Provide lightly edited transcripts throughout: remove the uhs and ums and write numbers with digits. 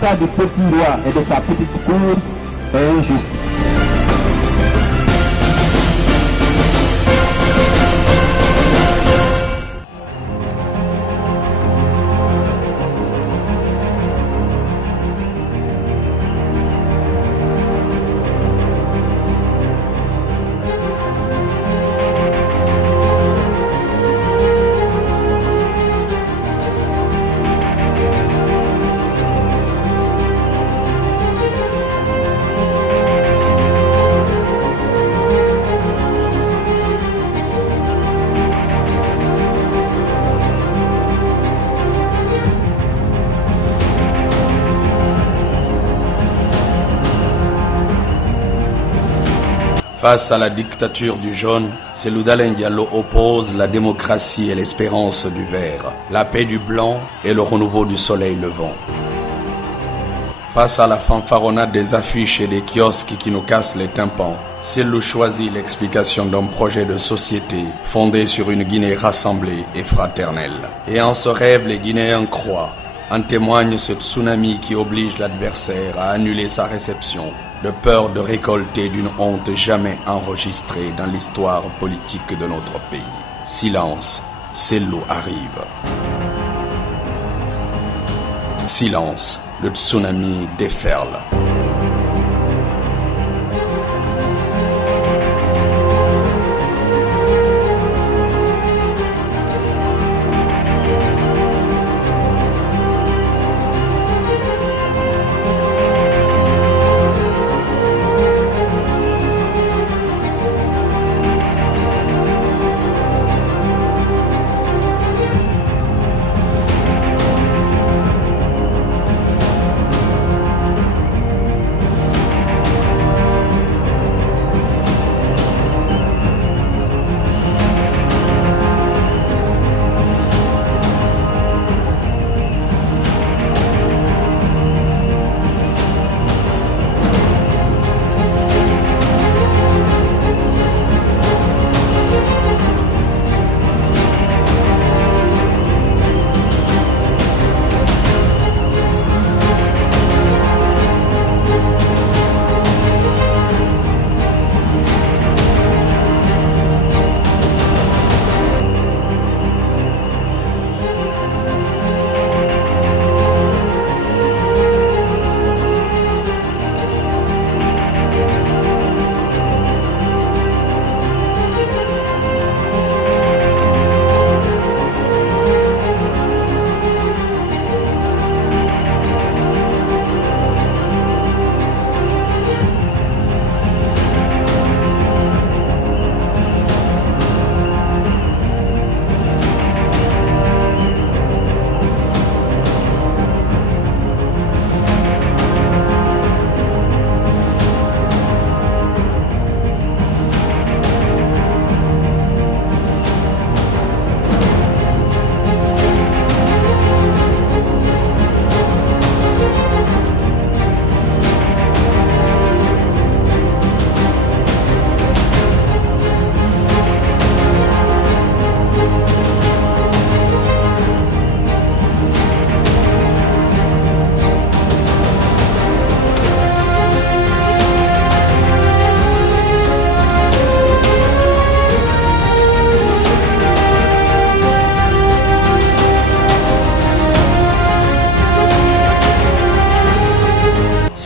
l'état du petit roi et de sa petite cour est injuste. Face à la dictature du jaune, Cellou Dalein Diallo oppose la démocratie et l'espérance du vert, la paix du blanc et le renouveau du soleil levant. Face à la fanfaronnade des affiches et des kiosques qui nous cassent les tympans, Cellou choisit l'explication d'un projet de société fondé sur une Guinée rassemblée et fraternelle. Et en ce rêve, les Guinéens croient. En témoigne ce tsunami qui oblige l'adversaire à annuler sa réception, de peur de récolter d'une honte jamais enregistrée dans l'histoire politique de notre pays. Silence, Cellou arrive. Silence, le tsunami déferle.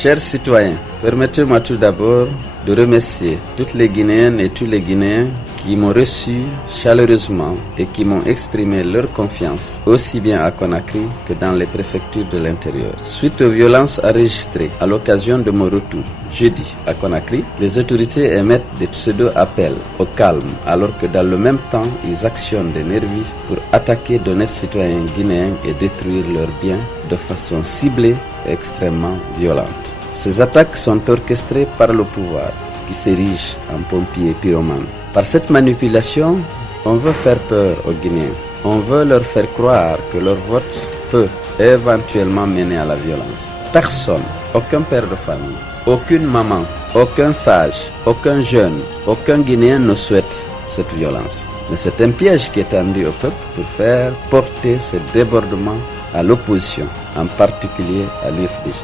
Chers citoyens, permettez-moi tout d'abord de remercier toutes les Guinéennes et tous les Guinéens qui m'ont reçu chaleureusement et qui m'ont exprimé leur confiance, aussi bien à Conakry que dans les préfectures de l'intérieur. Suite aux violences enregistrées à l'occasion de mon retour jeudi à Conakry, les autorités émettent des pseudo-appels au calme, alors que dans le même temps, ils actionnent des nervis pour attaquer d'honnêtes citoyens guinéens et détruire leurs biens de façon ciblée et extrêmement violente. Ces attaques sont orchestrées par le pouvoir, qui s'érige en pompier pyromane. Par cette manipulation, on veut faire peur aux Guinéens. On veut leur faire croire que leur vote peut éventuellement mener à la violence. Personne, aucun père de famille, aucune maman, aucun sage, aucun jeune, aucun Guinéen ne souhaite cette violence. Mais c'est un piège qui est tendu au peuple pour faire porter ce débordement à l'opposition, en particulier à l'UFDG.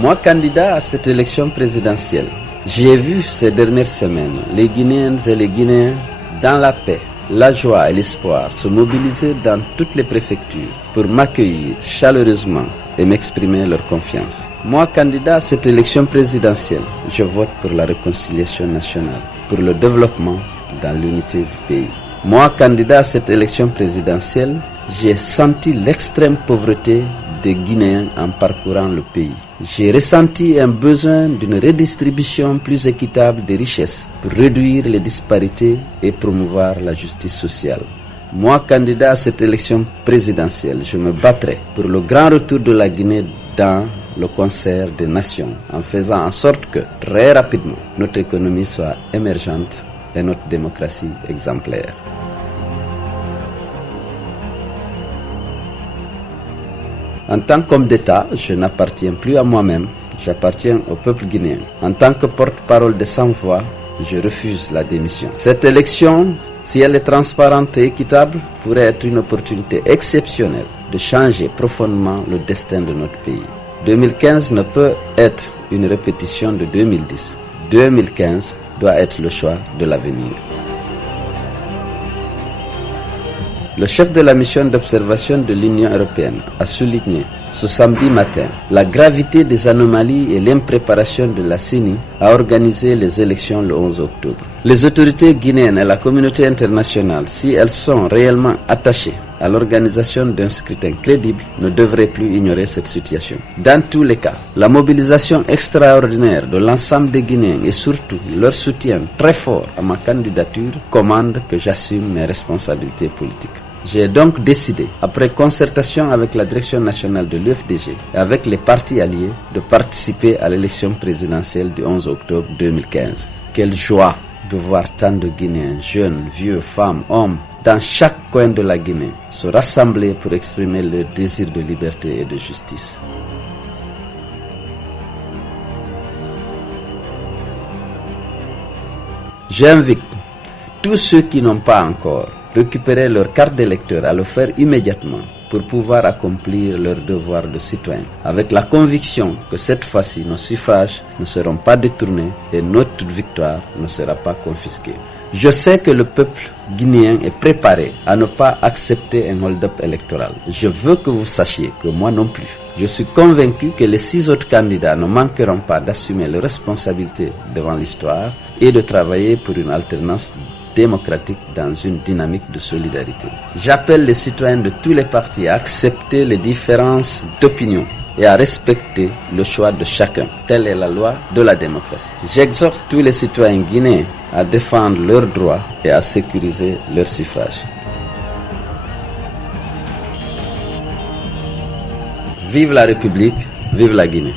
Moi, candidat à cette élection présidentielle, j'ai vu ces dernières semaines les Guinéennes et les Guinéens dans la paix, la joie et l'espoir se mobiliser dans toutes les préfectures pour m'accueillir chaleureusement et m'exprimer leur confiance. Moi, candidat à cette élection présidentielle, je vote pour la réconciliation nationale, pour le développement dans l'unité du pays. Moi, candidat à cette élection présidentielle, j'ai senti l'extrême pauvreté des Guinéens en parcourant le pays. J'ai ressenti un besoin d'une redistribution plus équitable des richesses pour réduire les disparités et promouvoir la justice sociale. Moi, candidat à cette élection présidentielle, je me battrai pour le grand retour de la Guinée dans le concert des nations, en faisant en sorte que, très rapidement, notre économie soit émergente et notre démocratie exemplaire. En tant qu'homme d'État, je n'appartiens plus à moi-même, j'appartiens au peuple guinéen. En tant que porte-parole de Sans Voix, je refuse la démission. Cette élection, si elle est transparente et équitable, pourrait être une opportunité exceptionnelle de changer profondément le destin de notre pays. 2015 ne peut être une répétition de 2010. 2015 doit être le choix de l'avenir. Le chef de la mission d'observation de l'Union européenne a souligné ce samedi matin la gravité des anomalies et l'impréparation de la CENI à organiser les élections le 11 octobre. Les autorités guinéennes et la communauté internationale, si elles sont réellement attachées à l'organisation d'un scrutin crédible, ne devraient plus ignorer cette situation. Dans tous les cas, la mobilisation extraordinaire de l'ensemble des Guinéens et surtout leur soutien très fort à ma candidature commande que j'assume mes responsabilités politiques. J'ai donc décidé, après concertation avec la direction nationale de l'UFDG et avec les partis alliés, de participer à l'élection présidentielle du 11 octobre 2015. Quelle joie de voir tant de Guinéens, jeunes, vieux, femmes, hommes, dans chaque coin de la Guinée, se rassembler pour exprimer leur désir de liberté et de justice. J'invite tous ceux qui n'ont pas encore récupéré leur carte d'électeur à le faire immédiatement pour pouvoir accomplir leur devoir de citoyen, avec la conviction que cette fois-ci nos suffrages ne seront pas détournés et notre victoire ne sera pas confisquée. Je sais que le peuple guinéen est préparé à ne pas accepter un hold-up électoral. Je veux que vous sachiez que moi non plus. Je suis convaincu que les 6 autres candidats ne manqueront pas d'assumer leurs responsabilités devant l'histoire et de travailler pour une alternance démocratique dans une dynamique de solidarité. J'appelle les citoyens de tous les partis à accepter les différences d'opinion et à respecter le choix de chacun. Telle est la loi de la démocratie. J'exhorte tous les citoyens guinéens à défendre leurs droits et à sécuriser leur suffrage. Vive la République, vive la Guinée.